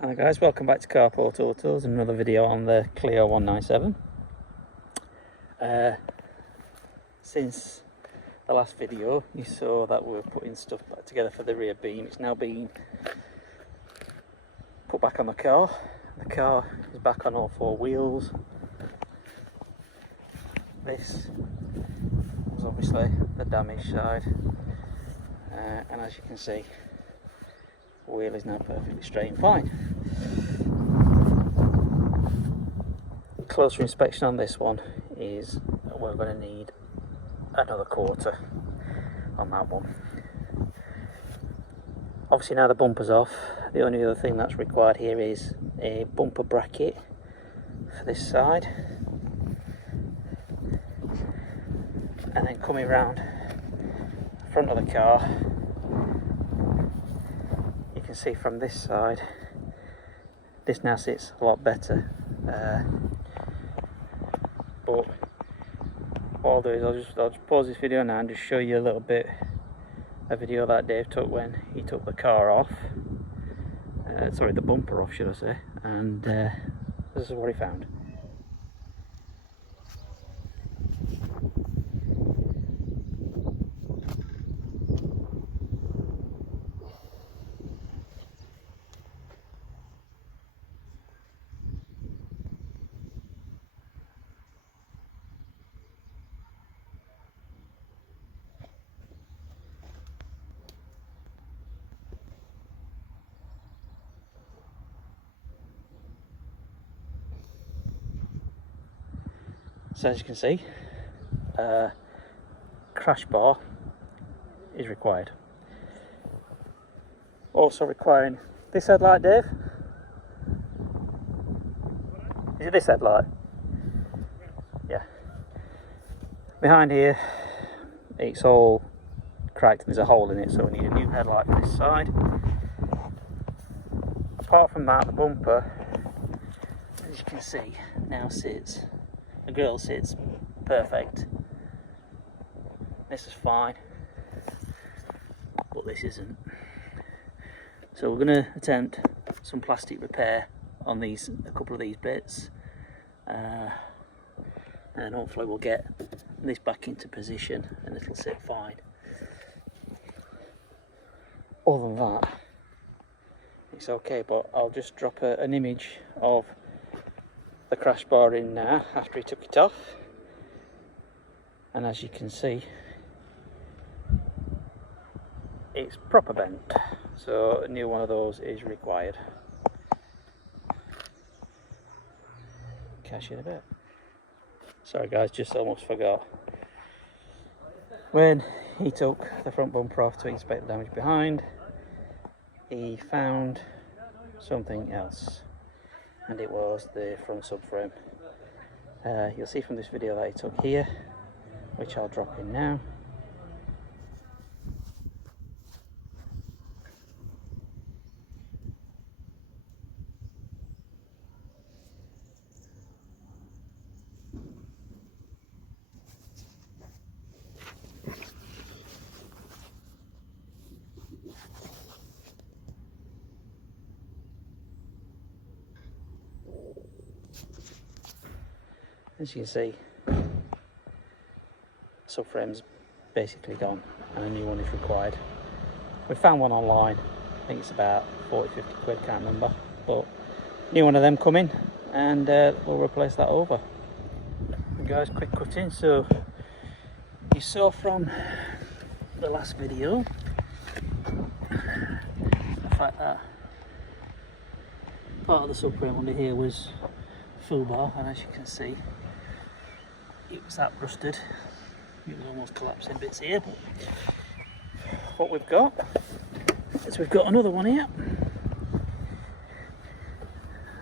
Hi guys, welcome back to Carport Autos and another video on the Clio 197. Since the last video you saw that we were putting stuff back together for the rear beam. It's now been put back on the car. The car is back on all four wheels. This was obviously the damaged side, and as you can see, the wheel is now perfectly straight and fine. Closer inspection on this one is we're going to need another quarter on that one. Obviously now the bumper's off, the only other thing that's required here is a bumper bracket for this side, and then coming round the front of the car, you can see from this side this now sits a lot better. But what I'll do is I'll just pause this video now and just show you a little bit a video that Dave took when he took the car off, sorry, the bumper off should I say, and this is what he found. So as you can see, crash bar is required. Also requiring this headlight, Dave. Is it this headlight? Yeah. Behind here, it's all cracked and there's a hole in it, so we need a new headlight for this side. Apart from that, the bumper, as you can see, now sits. The grill sits perfect. This is fine, but this isn't. So we're going to attempt some plastic repair on these, a couple of these bits, and hopefully we'll get this back into position and it'll sit fine. Other than that, it's okay, but I'll just drop an image of the crash bar in now after he took it off, and as you can see it's proper bent, so a new one of those is required. Catch you in a bit. Sorry guys, just almost forgot. When he took the front bumper off to inspect the damage behind, he found something else, and it was the front subframe. You'll see from this video that he took here, which I'll drop in now. As you can see, subframe's basically gone and a new one is required. We found one online, I think it's about 40-50 quid, can't remember, but new one of them coming, and we'll replace that over. And guys, quick cut in. So you saw from the last video the fact that part of the subframe under here was full bar, and as you can see it was that rusted, it was almost collapsing bits here. But what we've got is we've got another one here.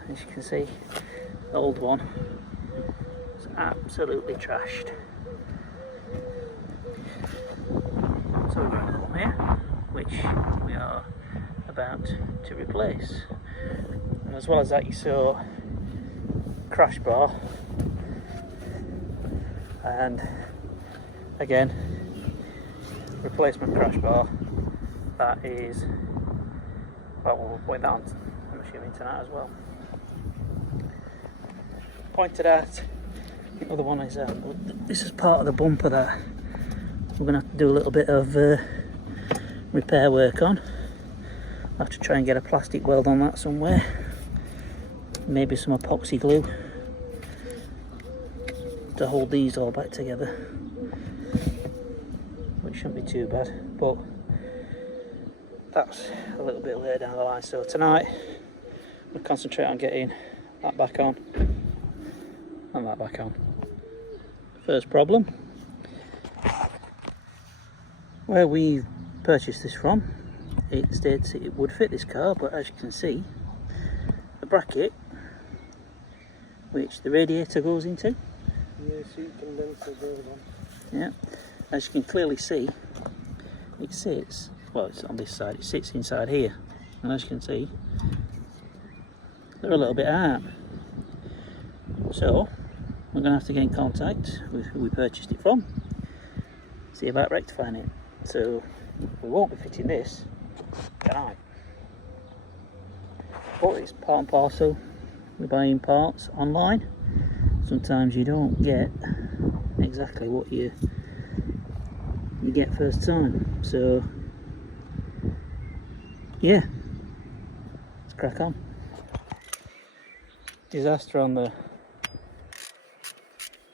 As you can see, the old one is absolutely trashed, so we've got another one here which we are about to replace. And as well as that, you saw crash bar, and again replacement crash bar. That is, well, we'll point that on the fuming tonight as well. Pointed out, the other one is this is part of the bumper that we're going to have to do a little bit of repair work on. I'll have to try and get a plastic weld on that somewhere, maybe some epoxy glue to hold these all back together, which shouldn't be too bad, but that's a little bit later down the line. So tonight we'll concentrate on getting that back on and that back on. First problem, where we purchased this from, it states it would fit this car, but as you can see, the bracket which the radiator goes into, seat condenser goes on. yeah, as you can clearly see, it sits, well, it's on this side, it sits inside here, and as you can see, they're a little bit out. So we're going to have to get in contact with who we purchased it from, see about rectifying it. So we won't be fitting this tonight, but it's part and parcel with buying parts online. Sometimes you don't get exactly what you get first time, so yeah, let's crack on. Disaster on the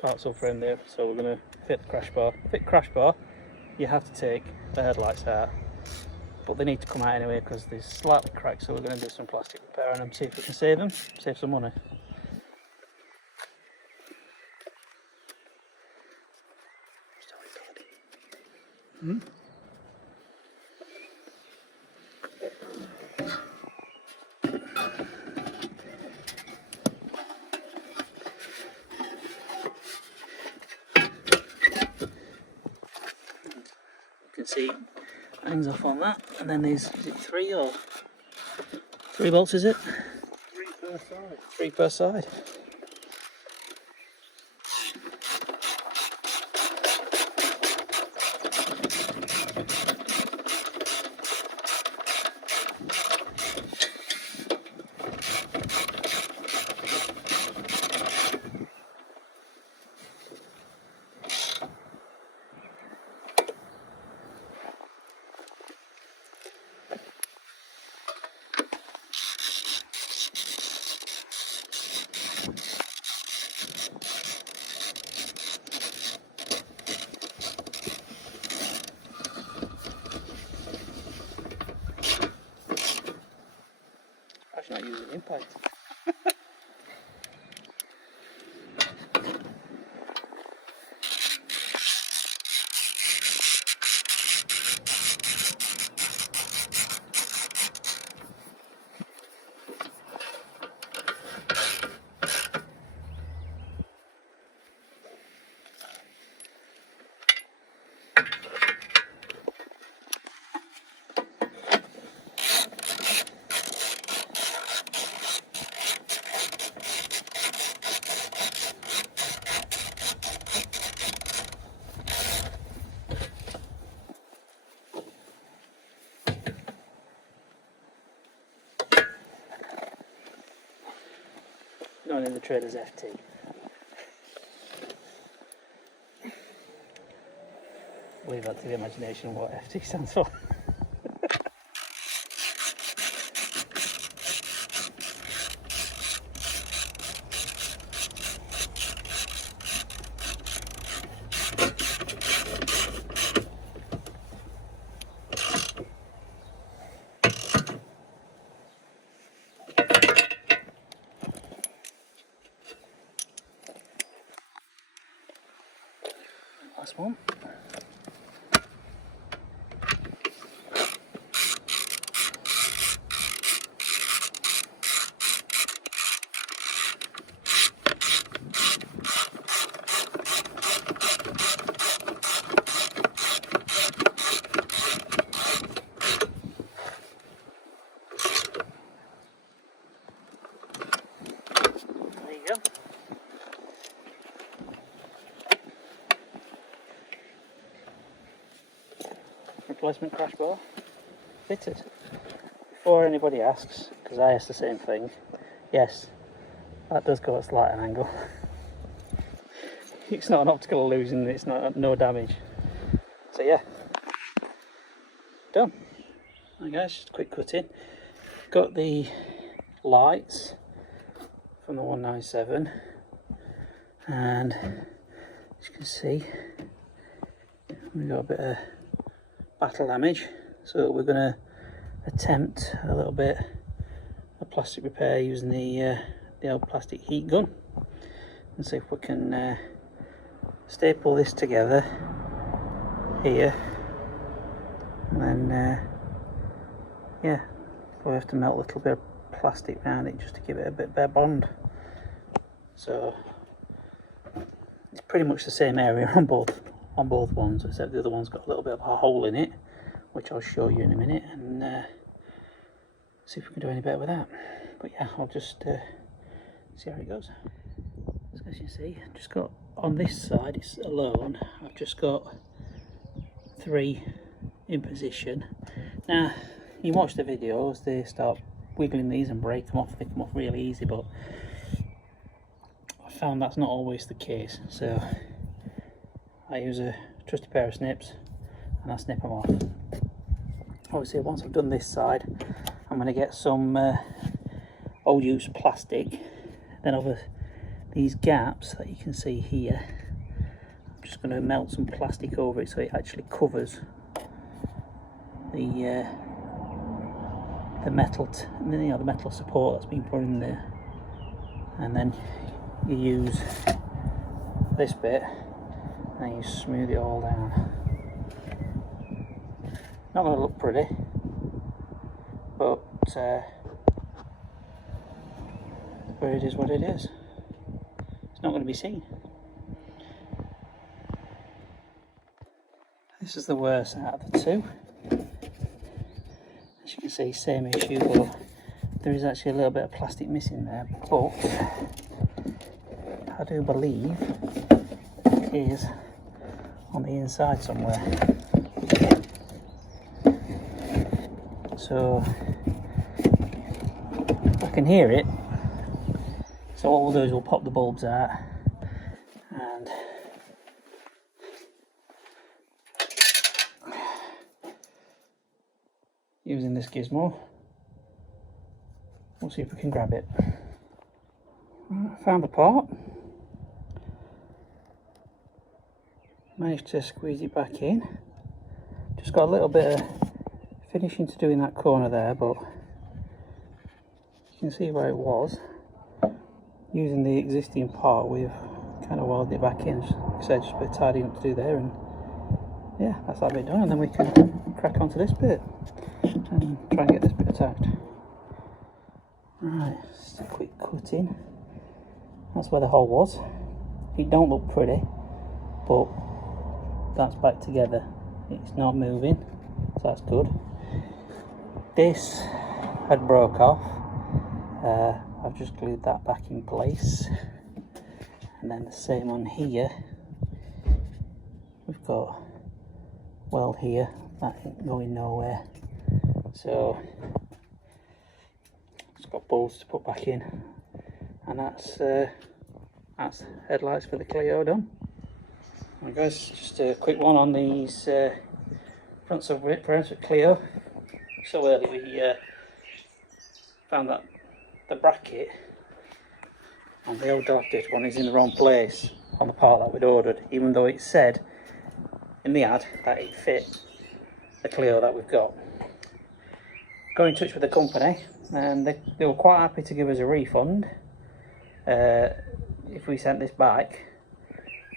part subframe there, so we're going to fit the crash bar. Fit crash bar, you have to take the headlights out, but they need to come out anyway because they're slightly cracked, so we're going to do some plastic repair on them, see if we can save them, save some money. Hmm? You can see it hangs off on that, and then there's, is it 3 bolts, is it? 3 per side. 3 per side. Not using impact. Not in the trader's FT. Leave that to the imagination what FT stands for. Last one. There you go. Replacement crash bar fitted. before anybody asks, because I asked the same thing, yes, that does go at slight an angle. It's not an optical illusion, it's not no damage. So yeah, done. Right guys, just a quick cut in. Got the lights from the 197, and as you can see, we've got a bit of battle damage, so we're going to attempt a little bit of plastic repair using the old plastic heat gun, and see if we can staple this together here, and then yeah, we'll have to melt a little bit of plastic around it just to give it a bit better bond. So it's pretty much the same area on both ones, except the other one's got a little bit of a hole in it, which I'll show you in a minute, and see if we can do any better with that. But yeah, I'll just see how it goes. As you can see, I've just got on this side, it's alone, I've just got 3 in position. Now you watch the videos, they start wiggling these and break them off, they come off really easy, but I found that's not always the case, so I use a trusty pair of snips and I snip them off. Obviously once I've done this side, I'm going to get some old used plastic, then over these gaps that you can see here, I'm just going to melt some plastic over it so it actually covers the metal, the metal support that's been put in there, and then you use this bit and you smooth it all down. Not going to look pretty, but it is what it is. It's not going to be seen. This is the worst out of the 2. As you can see, same issue, but there is actually a little bit of plastic missing there, but I do believe it is on the inside somewhere. So I can hear it, so what we'll do is we'll pop the bulbs out and using this gizmo, we'll see if we can grab it. Right, found the part, managed to squeeze it back in, just got a little bit of finishing to do in that corner there, but you can see where it was. Using the existing part, we've kind of welded it back in. Like I said, just a bit of tidying up to do there, and yeah, that's that bit done, and then we can crack onto this bit and try and get this bit attacked. Right, just a quick cut in. That's where the hole was. It don't look pretty, but that's back together. It's not moving, so that's good. This had broke off. I've just glued that back in place, and then the same on here. We've got weld here, that ain't going nowhere, so it's got bolts to put back in, and that's headlights for the Clio done. Right guys, just a quick one on these fronts of Clio. So early we found that the bracket on the old dilapidated one is in the wrong place on the part that we'd ordered, even though it said in the ad that it fit the Clio that we've got. Got in touch with the company, and they were quite happy to give us a refund if we sent this back,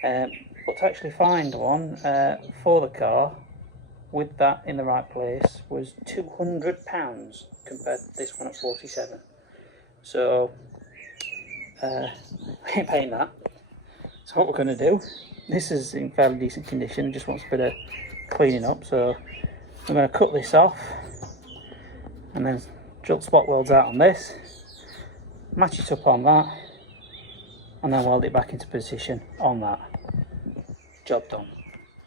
but to actually find one for the car with that in the right place was £200 compared to this one at 47. So I ain't paying that. So what we're going to do, this is in fairly decent condition, just wants a bit of cleaning up, so I'm going to cut this off and then drill spot welds out on this, match it up on that, and then weld it back into position on that. Job done.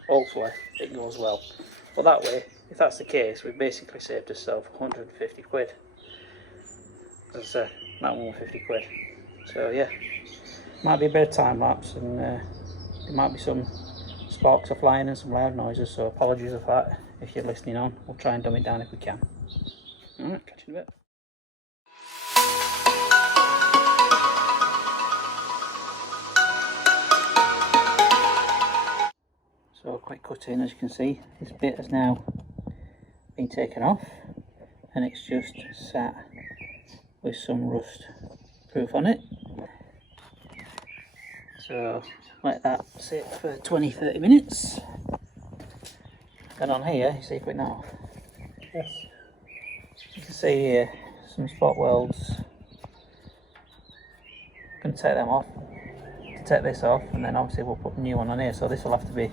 hopefully it goes well. But that way, if that's the case, we've basically saved ourselves 150 quid. As I said, that 150 quid. So yeah, might be a bit of time lapse, and there might be some sparks are flying and some loud noises, so apologies for that if you're listening on. We'll try and dumb it down if we can. Alright, catch you in a bit. So a quick cut in, as you can see, this bit has now been taken off and it's just sat with some rust proof on it. So let that sit for 20-30 minutes. And on here, you see if we now. Yes. You can see here some spot welds. I'm going to take them off, to take this off, and then obviously we'll put a new one on here. So this will have to be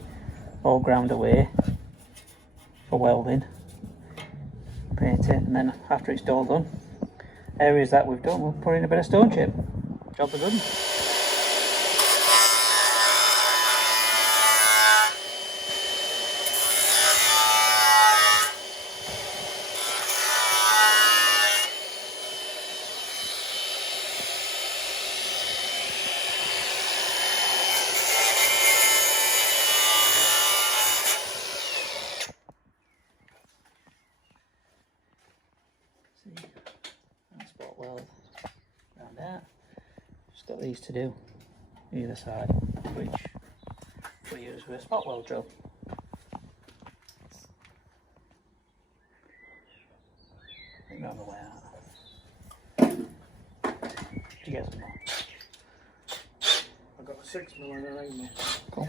all ground away for welding, painting, and then after it's all done, areas that we've done, we'll put in a bit of stone chip. Job done. Spot weld around that. Just got these to do either side, which we use with a spot weld drill. I think they're on the way out. Did you get some more? I've got a 6mm and an 8mm. Cool.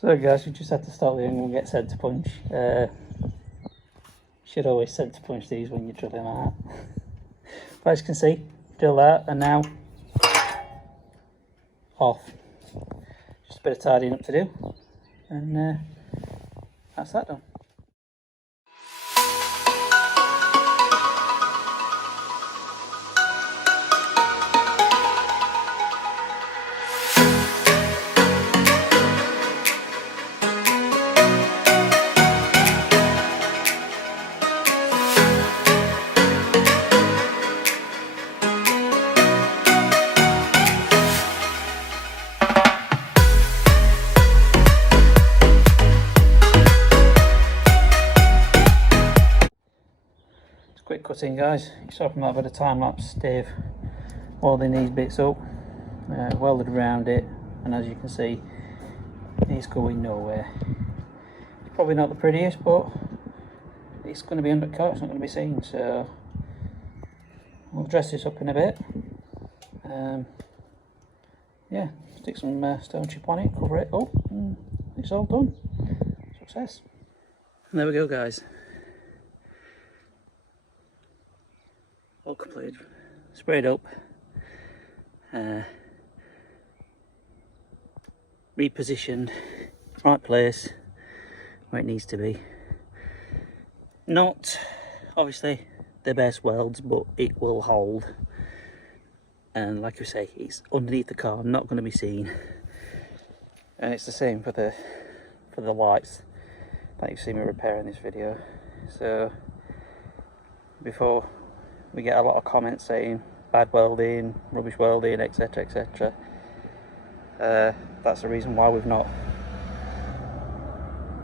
So guys, we just had to stop there and we'll get centre punch. Should always centre punch these when you drill them out. But as you can see, drill that and now off. Just a bit of tidying up to do, and that's that done. Quick cutting, guys. You saw from that bit of time lapse, Dave welding these bits up, welded around it, and as you can see, it's going nowhere. It's probably not the prettiest, but it's going to be undercut, it's not going to be seen, so we'll dress this up in a bit. Yeah, stick some stone chip on it, cover it up, and it's all done. Success. And there we go, guys. All completed, sprayed up, repositioned, right place where it needs to be. Not obviously the best welds, but it will hold. And like I say, it's underneath the car, not going to be seen. And it's the same for the lights that you've seen me repair in this video. So before we get a lot of comments saying bad welding, rubbish welding, etc, etc. That's the reason why we've not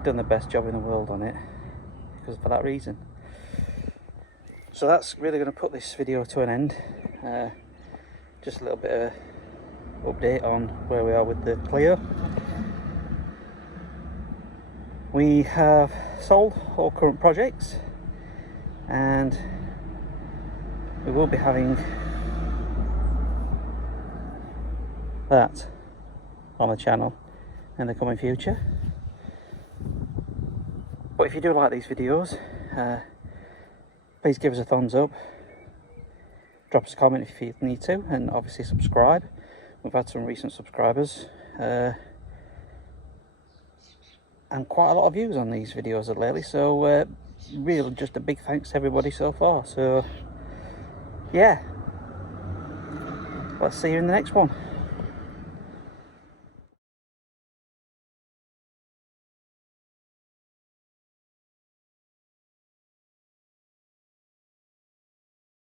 done the best job in the world on it, because for that reason. So that's really going to put this video to an end. Just a little bit of update on where we are with the Clio. We have sold all current projects, and we will be having that on the channel in the coming future. But if you do like these videos, please give us a thumbs up, drop us a comment if you need to, and obviously subscribe. We've had some recent subscribers and quite a lot of views on these videos lately, so really just a big thanks to everybody so far. So yeah, let's see you in the next one.